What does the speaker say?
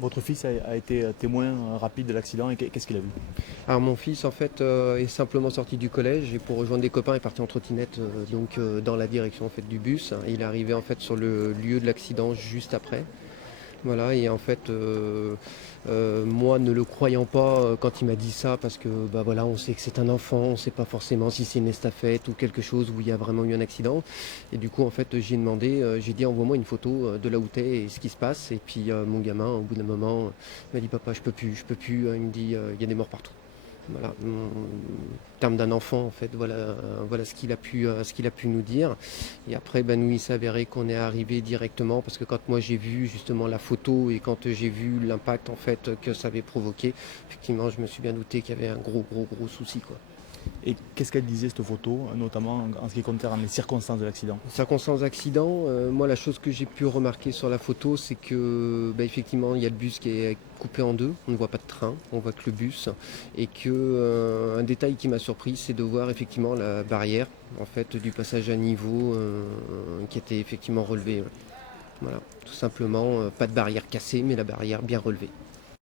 Votre fils a été témoin rapide de l'accident et qu'est-ce qu'il a vu? Alors mon fils en fait est simplement sorti du collège et pour rejoindre des copains est parti en trottinette dans la direction en fait du bus. Il est arrivé en fait sur le lieu de l'accident juste après. Voilà, et en fait, moi ne le croyant pas quand il m'a dit ça, parce que bah voilà, on sait que c'est un enfant, on ne sait pas forcément si c'est une estafette ou quelque chose où il y a vraiment eu un accident. Et du coup, en fait, j'ai demandé, j'ai dit envoie-moi une photo de là où t'es et ce qui se passe. Et puis mon gamin, au bout d'un moment, m'a dit papa, je peux plus. Il me dit il y a des morts partout. Voilà, en termes d'un enfant, en fait, voilà ce qu'il a pu nous dire. Et après, ben, nous, il s'avérait qu'on est arrivé directement, parce que quand moi j'ai vu justement la photo et quand j'ai vu l'impact en fait que ça avait provoqué, effectivement, je me suis bien douté qu'il y avait un gros souci, quoi. Et qu'est-ce qu'elle disait cette photo, notamment en ce qui concerne les circonstances de l'accident? Circonstances d'accident, moi la chose que j'ai pu remarquer sur la photo, c'est que bah, effectivement il y a le bus qui est coupé en deux, on ne voit pas de train, on voit que le bus, et que un détail qui m'a surpris, c'est de voir effectivement la barrière en fait du passage à niveau qui était effectivement relevée. Ouais. Voilà, tout simplement, pas de barrière cassée, mais la barrière bien relevée.